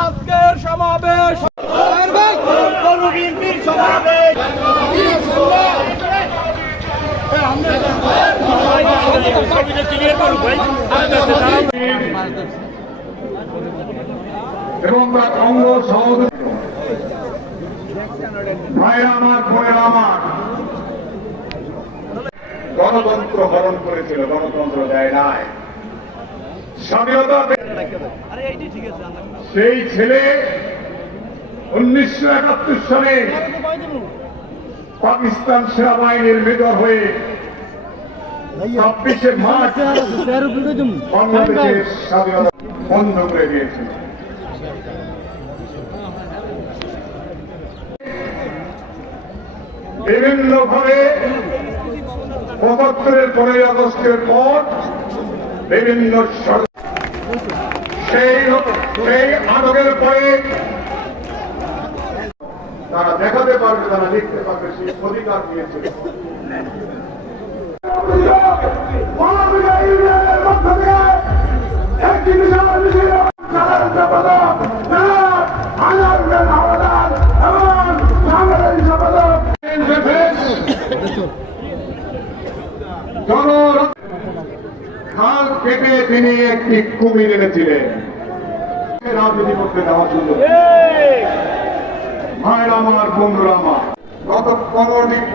আজকের সমাবেশ। এবং তার ভাইরা আমার বোনেরা আমার। গণতন্ত্র হরণ করেছিল গণতন্ত্র দেয় নাই। স্বাধীনতা সেই ছেলে উনিশশো একাত্তর সালে পাকিস্তান সেনাবাহিনীর মেজর হয়ে ছাব্বিশে মার্চ বাংলাদেশের স্বাধীনতা বন্ধ করে দিয়েছিল বিভিন্ন ভাবে পঁচাত্তরের পনেরোই আগস্টের পর বিভিন্ন সর- সেই সেই আটকের পরে তারা দেখাতে পারবে তারা লিখতে পারবে সেই অধিকার একটি বিশাল জন খাল কেটে তিনি একটি কুমির এনেছিলেন। রাজনীতি করতে দেওয়ার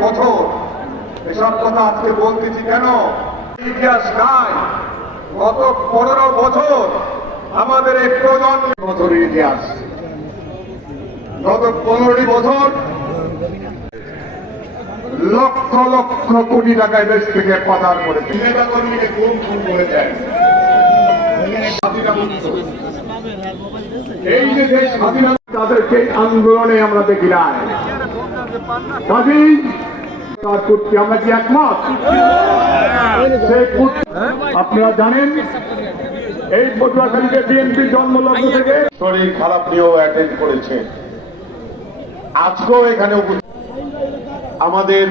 বছর ইতিহাস গত পনেরো বছর আমাদের এই প্রজন্ম ইতিহাস গত পনেরোটি বছর লক্ষ লক্ষ কোটি টাকায় দেশ থেকে পাচার করেছে। নেতা কর্মীকে খুন। এই তাদেরকে আন্দোলনে আমরা দেখি আমরা কি একমত আপনারা জানেন এই পটুয়াখালীতে বিএনপি জন্মলগ্ন থেকে শরীর খারাপ নিয়েও করেছে আজকেও এখানে আমাদের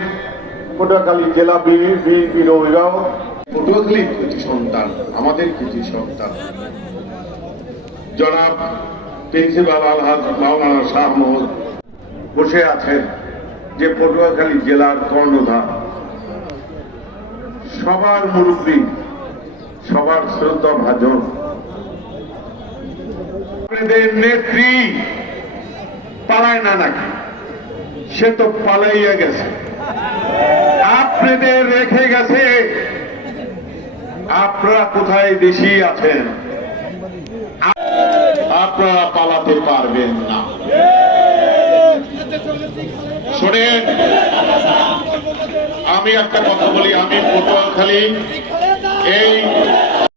পটুয়াখালী জেলা বিএনপির অভিভাবক পটুয়াখালীর কৃতি সন্তান, আমাদের কৃতি সন্তান। জনাব প্রিন্সিপাল আলহাজ মাওলানা শাহ মোহাম্মদ বসে আছেন যে পটুয়াখালী জেলার কর্ণধার। সবার মুরব্বী, সবার শ্রদ্ধা ভাজন। আপনাদের নেত্রী পালায় না নাকি? সে তো পালাইয়া গেছে। আপনাদের রেখে গেছে আপনারা কোথায় বেশি আছেন? আপনারা পালাতে পারবেন না। শোনেন, আমি একটা কথা বলি, আমি পটুয়াখালী, এই